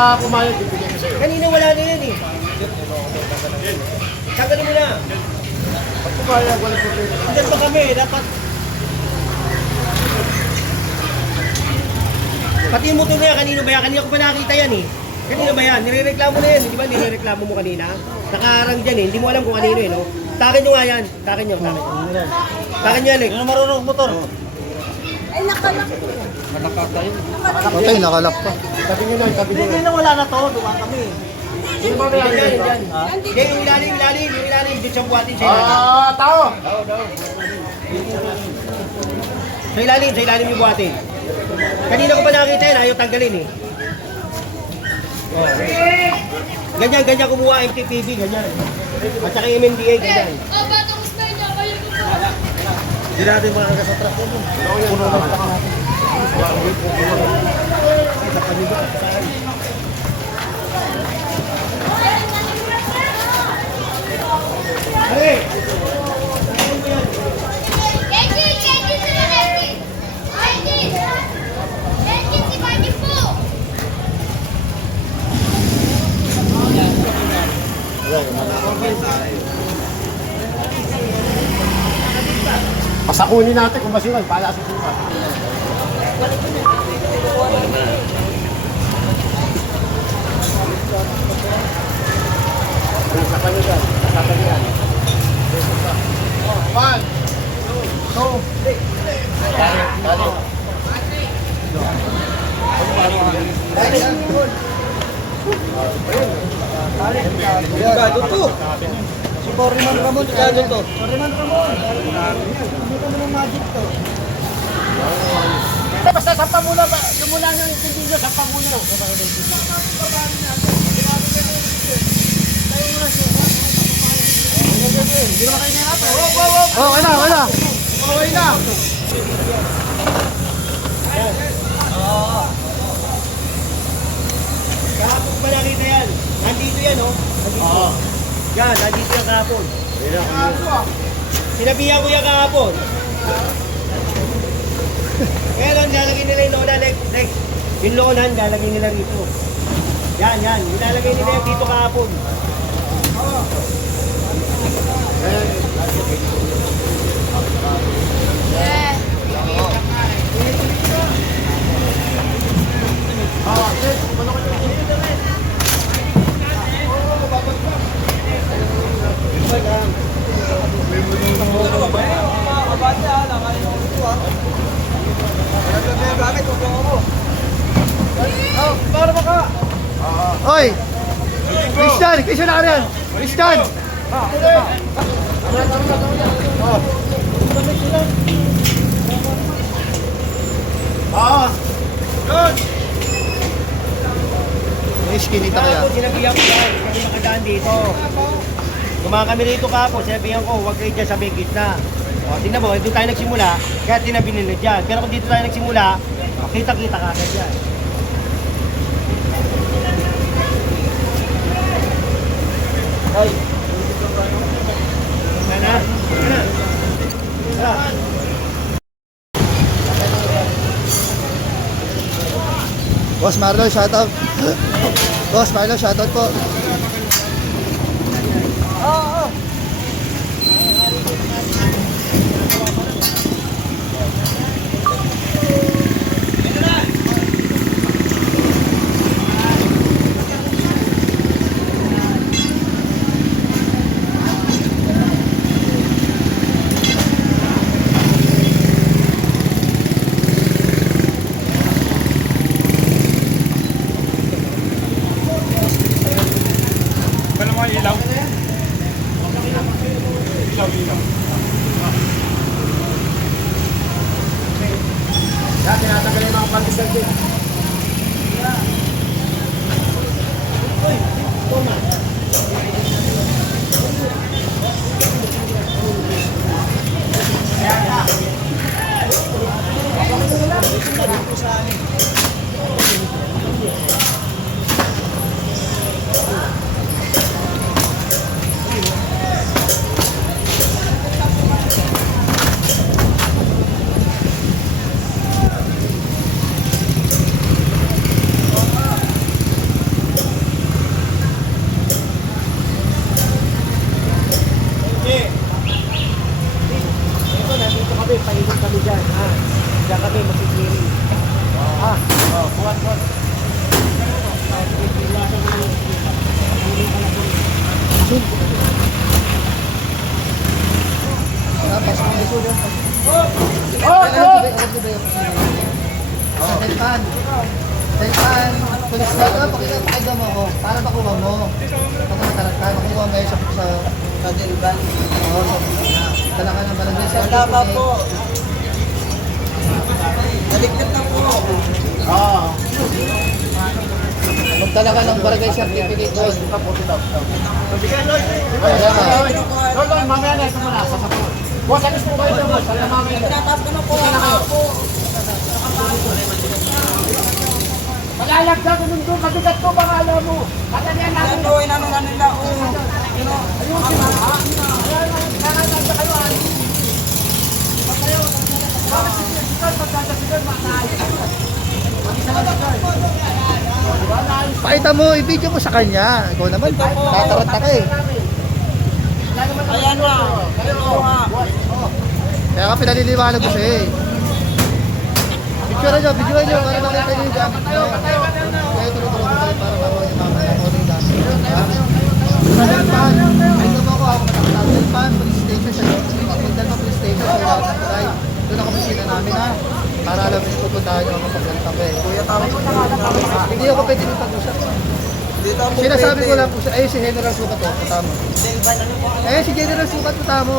Pagka pumayag, bibigyan ko sa'yo. Kanina wala na yan eh. Tanggalin mo na. Pag pumayag, walang problema. Diyan pa kami, dapat... Pati yung motor na yan, kanino ba yan? Kanina ko pa nakita yan eh. Kanino ba yan? Nirereklamo na yan, di ba? Nirereklamo mo kanina. Nakaharang dyan eh, hindi mo alam kung kanino eh, no? Takin nyo nga yan. Takin nyo, takin nyo. Takin nyo yan eh. Yung marunong motor. Ay, nakalak. Patay, nakalak pa. Tabi nyo na, tabi nyo na. na wala na to, dumaan kami. Sino ba yan? Hindi, yung ilalim, ilalim, yung ilalim. Doon siya buhatin sa ilalim. Ah, tao! Sa ilalim, sa ilalim yung buhatin. Kanina ko pa nakita yan, ayaw tanggalin eh. Oh. Ganyan, ganyan kumuha MTPB, ganyan. At saka yung MMDA, ganyan. Oh, batong spray niya. Kayo ko po. Hindi natin makakagas sa truck mo. Puno na truck natin. Sa kanila, saan? Hey! Kenji, Kenji Pasakunin natin kung masiwan, pala sa sukat. Sa kanila, sa kanila. One, two, Dali, dali. Gado to. Si Foreman Ramon, gado to. Foreman Ramon. Hindi ka ng magic to. Basta sa pamuna ba? Yung muna nyo intindi nyo sa pamuna. Oh, wala, wala. Okay na. Kahapon pa nakita yan. Nandito yan, oh. Nandito. Oo. Yan, nandito yan kahapon. Sinabihan ko yan kahapon. Ngayon, lalagay nila yung lola next. next. Yung lolan, lalagay nila rito. Yan, yan. Ilalagay nila yan dito kahapon. Oy! Christian! Christian na rin! Christian! Oo. Good. May skinita kaya. Sinabihan ko yan. Kami makadaan dito. Kumain kami rito kahapon. Sinabihan ko, huwag kayo dyan sa may gitna. O, tingnan mo, doon tayo nagsimula. Kaya tinabi nila dyan. Pero kung dito tayo nagsimula, kita-kita ka agad dyan. Ay. Sana. Sana. Sana. Boss Marlo, shoutout. Boss Marlo, shoutout po. Telpan. Pulis na ito, pakita, mo ako. Para makuha mo. Ako matarata, makuha mo sa sa sa Telpan. Oo, sa Dala ka ng barangay sa Tama po. Naligtat na po. Oo. Magdala ka ng barangay certificate doon. Nga. Lloyd, Lloyd, mamaya na ito muna. Boss, alis po kayo doon, boss. Mamaya na. Tinataas ko na po. na kayo. Malalagda ko nun doon. Mabigat ko, baka alam mo. Katalian natin. Ito, inano na nila. Ayusin mo, ha? Nanganagda kayo, ha? Pagkayo, bakit sisigal, magdadasigal, mataayos. Mag-isa na sigal. Diba, naayos Pakita mo, i-video mo sa kanya. Ikaw naman, tataranta ka eh. Ayan na. Ito nga. Kaya ka pinaliliwanag ko siya eh. Picture nyo, video nyo, para makita nyo yung gamit nyo. Kaya para makuha yung mama ng all yung gamit? Sa Delpan, ay ito ako, ako matakta. Delpan, police station. Pag Delpan police station, sa namin ha. Para alam nyo pupuntahan nyo ako paglalita ko eh. Kuya, tama Hindi ako pwede rin pag-usap. Sinasabi ko lang po siya, ayun si General Sukat oh, patamo. Eh, si General Sukat patamo.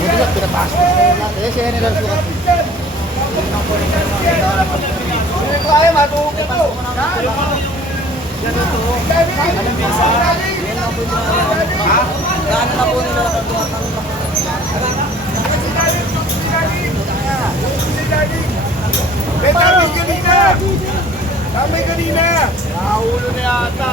Buti lang, pinapasok ko sa lahat. Eh, si General Sukat. Eh, dami kanina! Dami kanina! Nahulo na yata.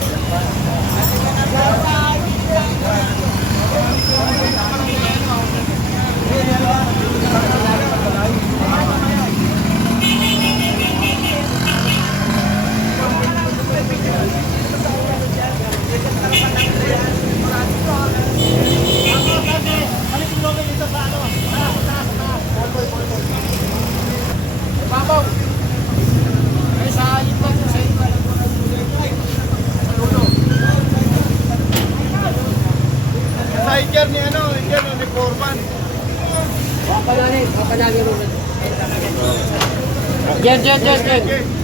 Babaw! Ay, sa alip lang po sa inyo. Sa dulo. Sa hiker ni ano, hiker ni Foreman. Papanalin, papanalin mo. Yan, yan, yan, yan. Okay.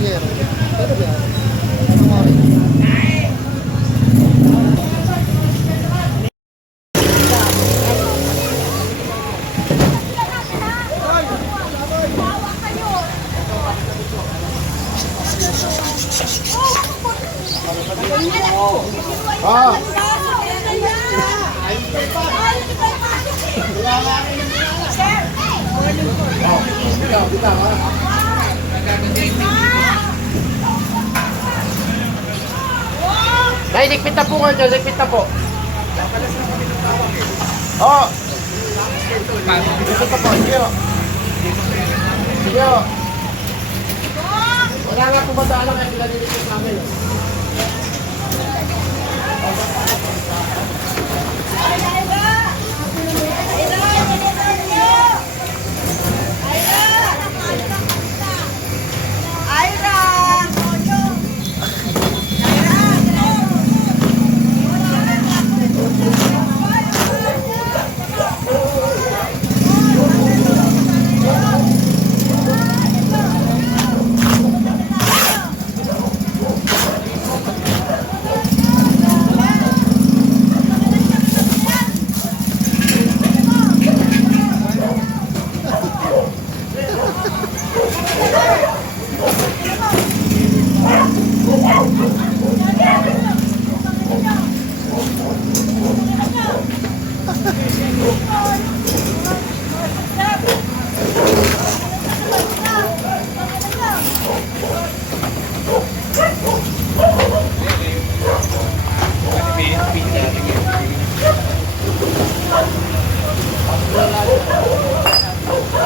Ingeniero. Pero ba yan? Anong oras? Ah, Dahil ligpit na po kayo dyan, ligpit na po. oh. Dito pa po, sige o. Sige o. Wala nga po ba sa alam kasi nalilito sa amin.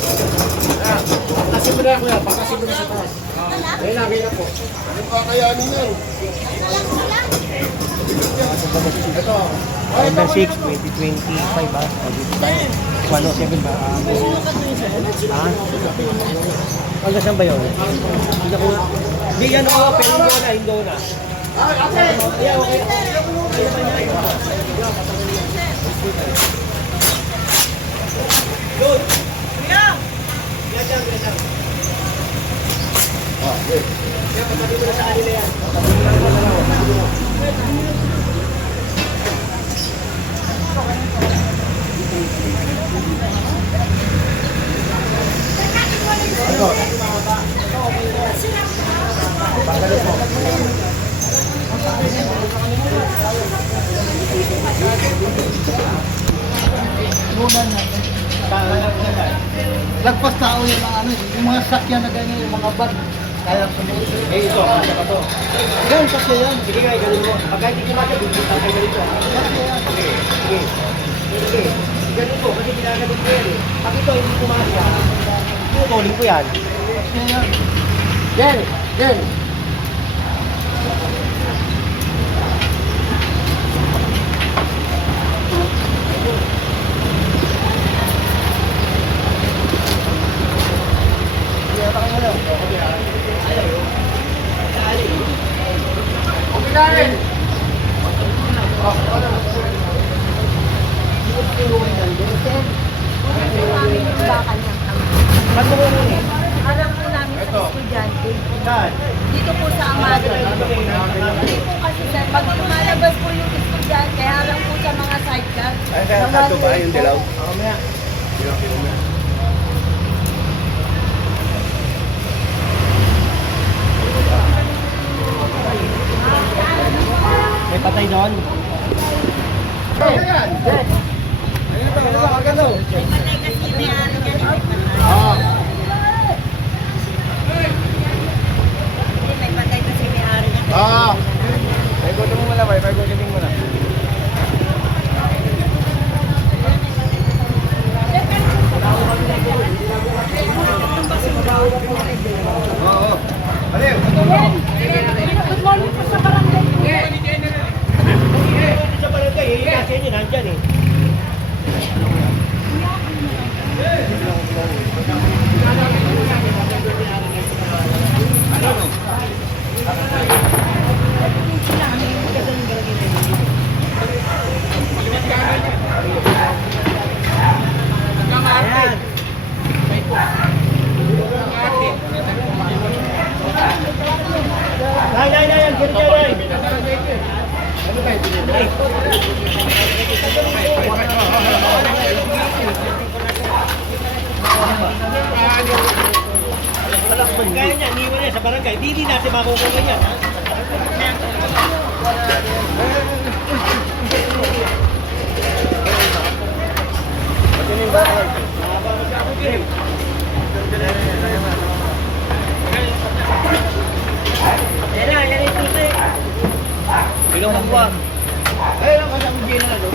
Pakasin mo na kuya, pakasin mo na sa taas. Ayun na, ayun na po. Ano pa kayanin yan? Ito. November 6, 2025 ba? O, dito tayo. 107 ba? Ah, hanggang saan ba yun? Hindi ko nga. Hindi yan o, pero hindi na, hindi na. Yeah, okay. Good. Yan dyan, yan dyan. Yan, patabi mo na sa kanila yan. Lagpas tao yung mga ano, yung mga sakyan na ganyan, yung mga van. Kaya sumunod. Eh, ito, kasi pa to. Yan, kasi yan. Sige nga, ganun mo. Pag hindi kumasya, bibigyan tayo ganito. Sige, sige. Sige. Ganun po, kasi ginagalit ko yan eh. Pag ito hindi kumasya, tutuloy ko yan. Kasi yan. Jen, Jen. Okay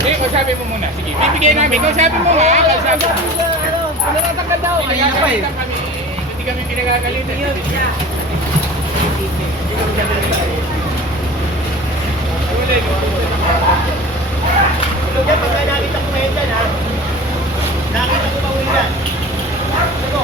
Eh, kausapin mo muna. Sige, bibigyan namin. Kausapin mo nga. Kausapin mo. Pinatanggal daw. Pa. Pinagagalitan kami. Hindi kami pinagagalitan. Wala, Yan, pagka nakita ko ngayon dyan, ha? Nakita ko ba yan? Ito.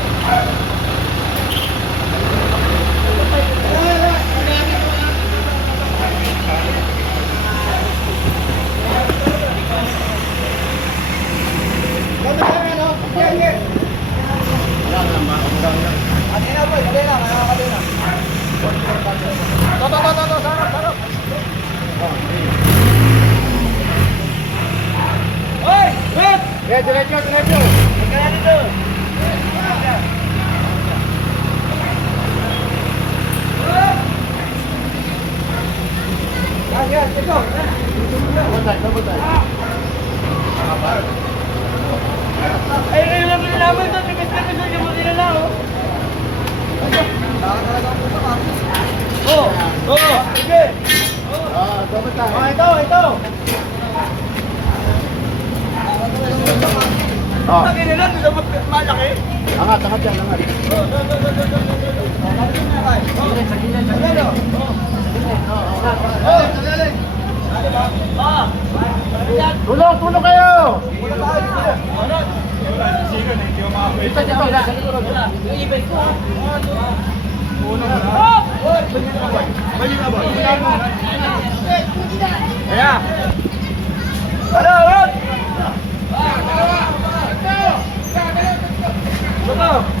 Kanina boy, kanina. Kanina, kanina. To, to, to, to, to. Sarap, sarap. Hoy! Wait! Eh, diretso, diretso. Kaya dito. Yan, yan, ito. Ay, ay, lang namin ito. Tipis na mo sila na, oh. Oh, oh, sige. Ah, dapat tayo. Oh, ito, ito. Oh, Ang lang, dapat malaki. angat, angat yan, angat. Tulong, tulong kayo! Dito, dito, likod. Kaya. Ano, Rod? Ito. Oh.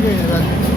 いやい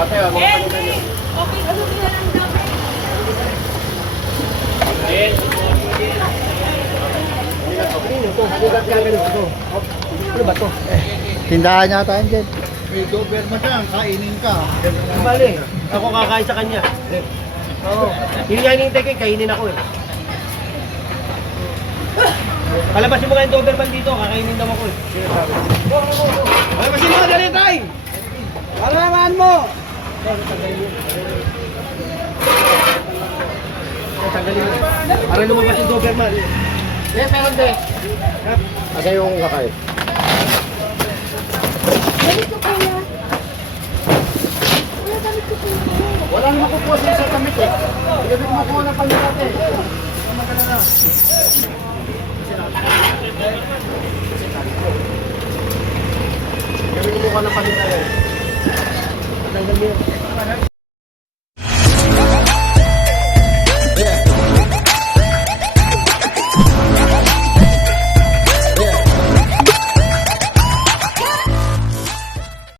Ate, ano mga kanina nyo? Okay, ano na lang daw? Ano ba to? Tindahan yata yan dyan. May Doberman dyan, kainin ka. Bali, ako kakain sa kanya. Oo. Yun nga hinihintay ko, eh, kainin ako eh. Palabasin mo nga yung Doberman dito, kakainin daw ako eh. Palabasin mo, dali tay! Palaman mo! Tanggalin mo. Para lumabas yung Doberman. Eh, meron din. Asa yung kakain? Ganito kuya. Kuya, ganito kuya. Walang makukuha sa isang damit eh. Hindi mo makuha ng pangyalat eh. Gabi kumuha ng pangyalat eh. Tanggal mo yun. 那个